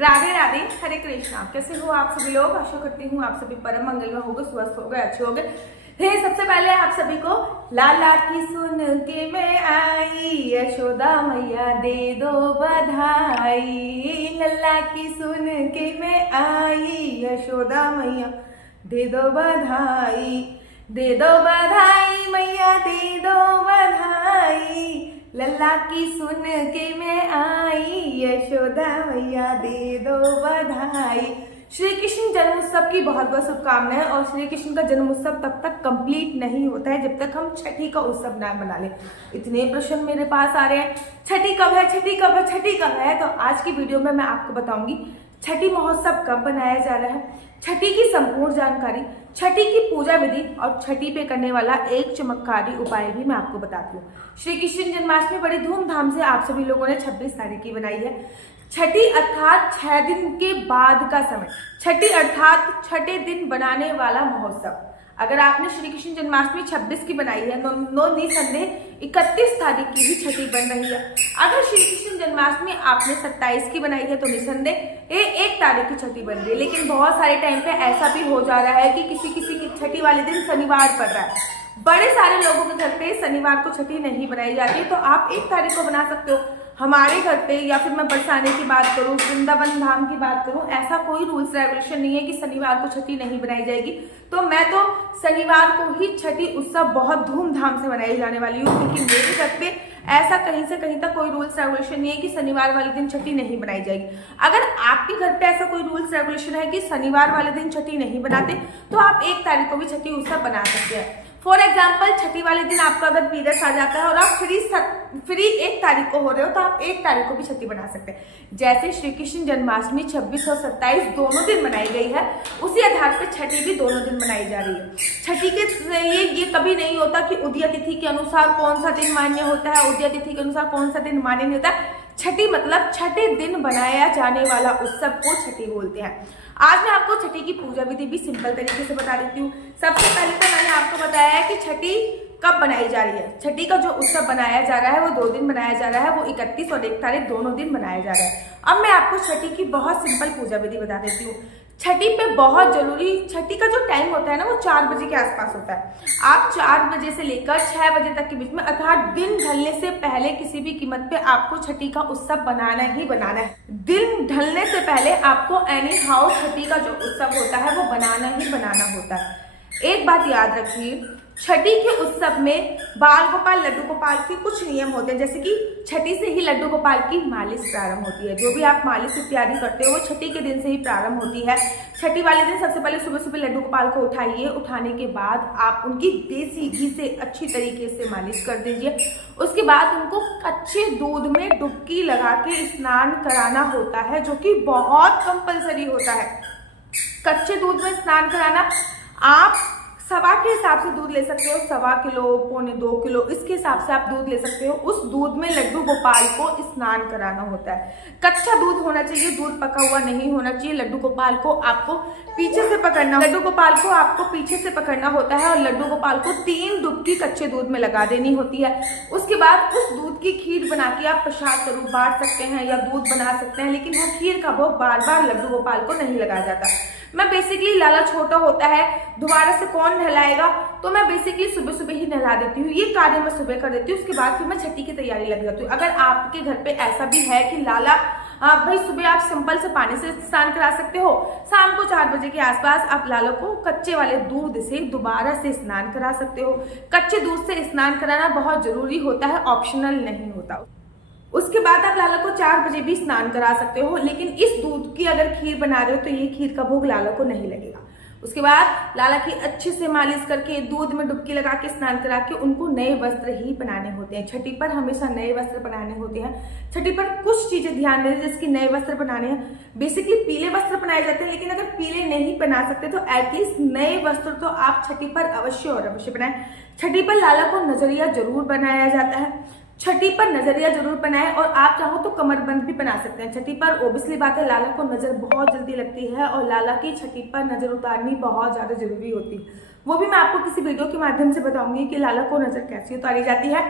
राधे राधे, हरे कृष्णा। कैसे हो आप सभी लोग? आशा करती हूँ आप सभी परम मंगल में होगे, स्वस्थ हो गए, अच्छे हो गए। सबसे पहले आप सभी को लाला की सुन के मैं आई, यशोदा मैया दे दो बधाई। लल्ला की सुन के मैं आई, यशोदा मैया दे दो बधाई। दे दो बधाई मैया, दे दो बधाई। लल्ला की सुन के मैं आई, यशोदा मैया दे दो बधाई। श्री कृष्ण जन्मोत्सव की बहुत बहुत शुभकामनाएं। और श्री कृष्ण का जन्मोत्सव तब तक कंप्लीट नहीं होता है जब तक हम छठी का उत्सव ना मना ले। इतने प्रश्न मेरे पास आ रहे हैं, छठी कब है, छठी कब है, छठी कब है। तो आज की वीडियो में मैं आपको बताऊंगी छठी महोत्सव कब बनाया जा रहा है, छठी की संपूर्ण जानकारी, छठी की पूजा विधि और छठी पे करने वाला एक चमत्कारी उपाय भी मैं आपको बताती हूँ। श्री कृष्ण जन्माष्टमी बड़ी धूमधाम से आप सभी लोगों ने 26 तारीख की बनाई है। छठी अर्थात 6 दिन के बाद का समय, छठी अर्थात छठे दिन बनाने वाला महोत्सव। अगर आपने श्री कृष्ण जन्माष्टमी 26 की बनाई है तो निसंदेह 31 तारीख की भी छठी बन रही है। अगर श्री कृष्ण जन्माष्टमी आपने 27 की बनाई है तो निसंदेह 1 तारीख की छठी बन रही है। लेकिन बहुत सारे टाइम पे ऐसा भी हो जा रहा है कि किसी की छठी वाले दिन शनिवार पड़ रहा है। बड़े सारे लोगों के घर पे शनिवार को छठी नहीं बनाई जाती, तो आप 1 तारीख को बना सकते हो। हमारे घर पे या फिर मैं बरसाने की बात करूं, वृंदावन धाम की बात करूं, ऐसा कोई रूल्स रेगुलेशन नहीं है कि शनिवार को छठी नहीं बनाई जाएगी। तो मैं तो शनिवार को ही छठी उत्सव बहुत धूमधाम से मनाई जाने वाली हूँ, क्योंकि मेरे घर पे ऐसा कहीं से कहीं तक कोई रूल्स रेगुलेशन नहीं है कि शनिवार वाले दिन छठी नहीं बनाई जाएगी। अगर आपके घर पे ऐसा कोई रूल्स रेगुलेशन है कि शनिवार वाले दिन छठी नहीं बनाते, तो आप 1 तारीख को भी छठी उत्सव बना सकते हैं। फॉर एग्जाम्पल, छठी वाले दिन आपका अगर पीरियड्स आ जाता है और आप फ्री 1 तारीख को हो रहे हो, तो आप 1 तारीख को भी छठी बना सकते हैं। जैसे श्री कृष्ण जन्माष्टमी 26 और 27 दोनों दिन मनाई गई है, उसी आधार पर छठी भी दोनों दिन मनाई जा रही है। छठी के लिए ये कभी नहीं होता कि उदय तिथि के अनुसार कौन सा दिन मान्य होता है, उदय तिथि के अनुसार कौन सा दिन मान्य नहीं होता। छठी मतलब छठे दिन बनाया जाने वाला उत्सव को छठी बोलते हैं। आज मैं आपको छठी की पूजा विधि भी सिंपल तरीके से बता देती हूँ। सबसे पहले तो मैंने आपको बताया है कि छठी कब बनाई जा रही है। छठी का जो उत्सव बनाया जा रहा है वो 2 दिन बनाया जा रहा है, वो 31 और 1 तारीख दोनों दिन बनाया जा रहा है। अब मैं आपको छठी की बहुत सिंपल पूजा विधि बता देती हूँ। छठी पे बहुत जरूरी, छठी का जो टाइम होता है ना, वो 4 बजे के आसपास होता है। आप 4 बजे से लेकर 6 बजे तक के बीच में, अर्थात दिन ढलने से पहले किसी भी कीमत पे आपको छठी का उत्सव बनाना ही बनाना है। दिन ढलने से पहले आपको एनी हाउ छठी का जो उत्सव होता है वो बनाना ही बनाना होता है। एक बात याद रखिए, छठी के उत्सव में बाल गोपाल लड्डू गोपाल के कुछ नियम होते हैं। जैसे कि छठी से ही लड्डू गोपाल की मालिश प्रारंभ होती है। जो भी आप मालिश इत्यादि करते हो वो छठी के दिन से ही प्रारंभ होती है। छठी वाले दिन सबसे पहले सुबह सुबह लड्डू गोपाल को उठाइए। उठाने के बाद आप उनकी देसी घी से अच्छी तरीके से मालिश कर दीजिए। उसके बाद उनको कच्चे दूध में डुबकी लगा के स्नान कराना होता है, जो कि बहुत कंपलसरी होता है। कच्चे दूध में स्नान कराना, आप सवा के हिसाब से दूध ले सकते हो, 1.25 किलो, 1.25 किलो, इसके हिसाब से आप दूध ले सकते हो। उस दूध में लड्डू गोपाल को स्नान कराना होता है। कच्चा दूध होना चाहिए, दूध पका हुआ नहीं होना चाहिए। लड्डू गोपाल को आपको पीछे से पकड़ना, लड्डू गोपाल को आपको पीछे से पकड़ना होता है और लड्डू गोपाल को 3 डुबकी कच्चे दूध में लगा देनी होती है। उसके बाद उस दूध की खीर बना के आप प्रसाद स्वरूप बांट सकते हैं या दूध बना सकते हैं, लेकिन वो खीर का भोग बार बार लड्डू गोपाल को नहीं लगाया जाता। मैं बेसिकली, लाला छोटा होता है, दोबारा से कौन नहलाएगा, तो मैं बेसिकली सुबह सुबह ही नहला देती हूँ। ये कार्य मैं सुबह कर देती हूँ, उसके बाद फिर मैं छठी की तैयारी लग जाती हूँ। अगर आपके घर पे ऐसा भी है कि लाला भाई सुबह आप सिंपल से पानी से स्नान करा सकते हो, शाम को 4 बजे के आसपास आप लाला को कच्चे वाले दूध से दोबारा से स्नान करा सकते हो। कच्चे दूध से स्नान कराना बहुत जरूरी होता है, ऑप्शनल नहीं होता। उसके बाद आप लाला को 4 बजे भी स्नान करा सकते हो, लेकिन इस दूध की अगर खीर बना रहे हो तो ये खीर का भोग लाला को नहीं लगेगा। उसके बाद लाला की अच्छे से मालिश करके दूध में डुबकी लगा के स्नान करा के उनको नए वस्त्र ही पहनाने होते हैं। छठी पर हमेशा नए वस्त्र पहनाने होते हैं। छठी पर कुछ चीजें ध्यान दें, जैसे कि नए वस्त्र पहनाने हैं। बेसिकली पीले वस्त्र पहनाए जाते हैं, लेकिन अगर पीले नहीं पहना सकते तो एटलीस्ट नए वस्त्र तो आप छठी पर अवश्य और अवश्य पहनाएं। छठी पर लाला को नजरिया जरूर बनाया जाता है। छठी पर नजरिया जरूर बनाएं, और आप चाहो तो कमरबंद भी बना सकते हैं। छठी पर ओबियसली बात है, लाला को नजर बहुत जल्दी लगती है और लाला की छठी पर नजर उतारनी बहुत ज्यादा जरूरी होती है। वो भी मैं आपको किसी वीडियो के माध्यम से बताऊंगी कि लाला को नजर कैसे उतारी जाती है।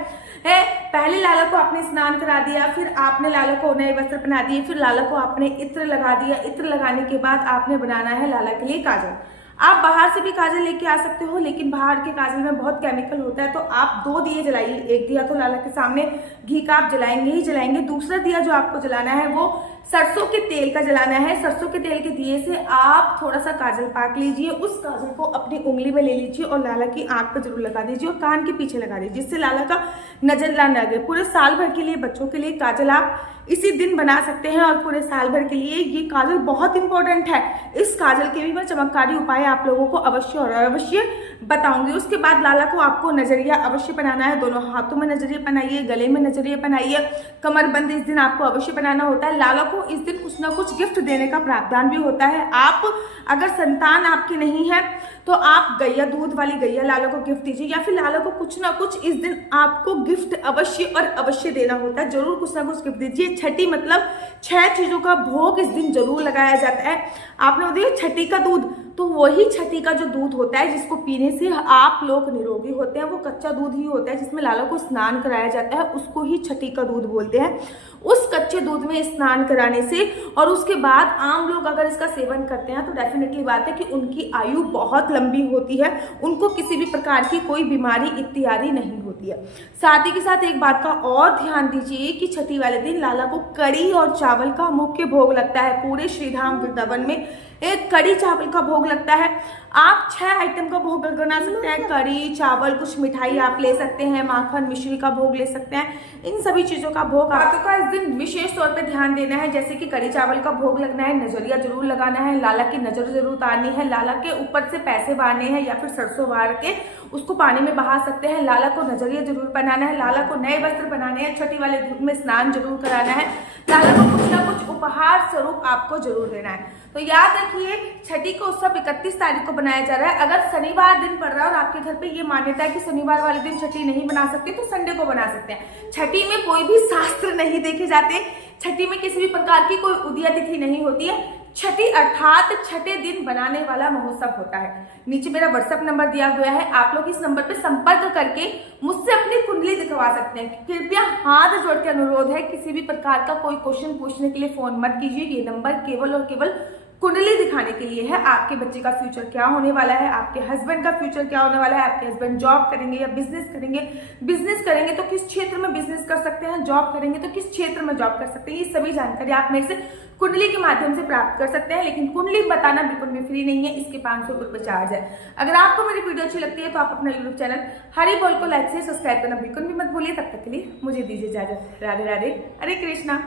पहले लाला को आपने स्नान करा दिया, फिर आपने लाला को नए वस्त्र पहना दिए, फिर लाला को आपने इत्र लगा दिया। इत्र लगाने के बाद आपने बनाना है लाला के लिए काजल। आप बाहर से भी काजल लेके आ सकते हो, लेकिन बाहर के काजल में बहुत केमिकल होता है, तो आप 2 दिए जलाइए। एक दिया तो लाला के सामने घी का आप जलाएंगे ही जलाएंगे। दूसरा दिया जो आपको जलाना है वो सरसों के तेल का जलाना है। सरसों के तेल के दिए से आप थोड़ा सा काजल पाक लीजिए, उस काजल को अपनी उंगली में ले लीजिए और लाला की आंख पर जरूर लगा दीजिए और कान के पीछे लगा दीजिए, जिससे लाला का नजर ना लगे। पूरे साल भर के लिए बच्चों के लिए काजल आप इसी दिन बना सकते हैं और पूरे साल भर के लिए ये काजल बहुत इंपॉर्टेंट है। इस काजल के भी मैं चमत्कारी उपाय आप लोगों को अवश्य और अवश्य बताऊंगी। उसके बाद लाला को आपको नजरिया अवश्य बनाना है। दोनों हाथों में नजरिया बनाइए, गले में नजरिया बनाइए, कमरबंद इस दिन आपको अवश्य बनाना होता है। लाला को इस दिन कुछ ना कुछ गिफ्ट देने का प्रावधान भी होता है। आप अगर संतान आपकी नहीं है तो आप गैया, दूध वाली गैया लाला को गिफ्ट दीजिए, या फिर लाला को कुछ ना कुछ इस दिन आपको गिफ्ट अवश्य और अवश्य देना होता है। जरूर कुछ ना कुछ गिफ्ट दीजिए। छठी मतलब 6 चीजों का भोग इस दिन जरूर लगाया जाता है। आपने देखा छठी का दूध, तो वही छठी का जो दूध होता है जिसको पीने से आप लोग निरोगी होते हैं, वो कच्चा दूध ही होता है जिसमें लाला को स्नान कराया जाता है, उसको ही छठी का दूध बोलते हैं। उस कच्चे दूध में स्नान कराने से और उसके बाद आम लोग अगर इसका सेवन करते हैं तो डेफिनेटली बात है कि उनकी आयु बहुत लंबी होती है, उनको किसी भी प्रकार की कोई बीमारी इत्यादि नहीं होती है। साथ ही के साथ एक बात का और ध्यान दीजिए कि छठी वाले दिन लाला को कड़ी और चावल का मुख्य भोग लगता है। पूरे श्रीधाम वृंदावन में एक कड़ी चावल का भोग लगता है। आप 6 आइटम का भोग बना सकते हैं। कड़ी चावल, कुछ मिठाई आप ले सकते हैं, माखन मिश्री का भोग ले सकते हैं। इन सभी चीजों का भोग आपको का इस दिन विशेष तौर पे ध्यान देना है। जैसे कि कड़ी चावल का भोग लगना है, नजरिया जरूर लगाना है, लाला की नजर जरूर उतारनी है, लाला के ऊपर से पैसे बांधने हैं या फिर सरसों बार के उसको पानी में बहा सकते हैं, लाला को नजरिया जरूर पहनाना है, लाला को नए वस्त्र बनाने हैं, छठी वाले दूध में स्नान जरूर कराना है, लाला को कुछ ना कुछ उपहार स्वरूप आपको जरूर देना है। तो याद रखिए छठी को उत्सव 31 तारीख को बनाया जा रहा है। अगर शनिवार दिन पड़ रहा है और आपके घर पे ये मान्यता है कि शनिवार वाले दिन छठी नहीं बना सकते तो संडे को बना सकते हैं। छठी में कोई भी शास्त्र नहीं देखे जाते, छठी में किसी भी प्रकार की कोई उदया तिथि नहीं होती है। छठी अर्थात छठे दिन बनाने वाला महोत्सव होता है। नीचे मेरा व्हाट्सएप नंबर दिया गया है, आप लोग इस नंबर पे संपर्क करके मुझसे अपनी कुंडली दिखवा सकते हैं। कृपया हाथ जोड़ के अनुरोध है, किसी भी प्रकार का कोई क्वेश्चन पूछने के लिए फोन मत कीजिए। ये नंबर केवल और केवल कुंडली दिखाने के लिए है। आपके बच्चे का फ्यूचर क्या होने वाला है, आपके हस्बैंड का फ्यूचर क्या होने वाला है, आपके हस्बैंड जॉब करेंगे या बिजनेस करेंगे, बिजनेस करेंगे तो किस क्षेत्र में बिजनेस कर सकते हैं, जॉब करेंगे तो किस क्षेत्र में जॉब कर सकते हैं, ये सभी जानकारी आप मेरे से कुंडली के माध्यम से प्राप्त कर सकते हैं। लेकिन कुंडली बताना बिल्कुल भी फ्री नहीं है, इसके 500 रुपये चार्ज है। अगर आपको मेरी वीडियो अच्छी लगती है तो आप अपना यूट्यूब चैनल हरी बोल को लाइक से सब्सक्राइब करना बिल्कुल भी मत भूलिए। तब तक के लिए मुझे दीजिए इजाजत। राधे राधे, हरे कृष्णा।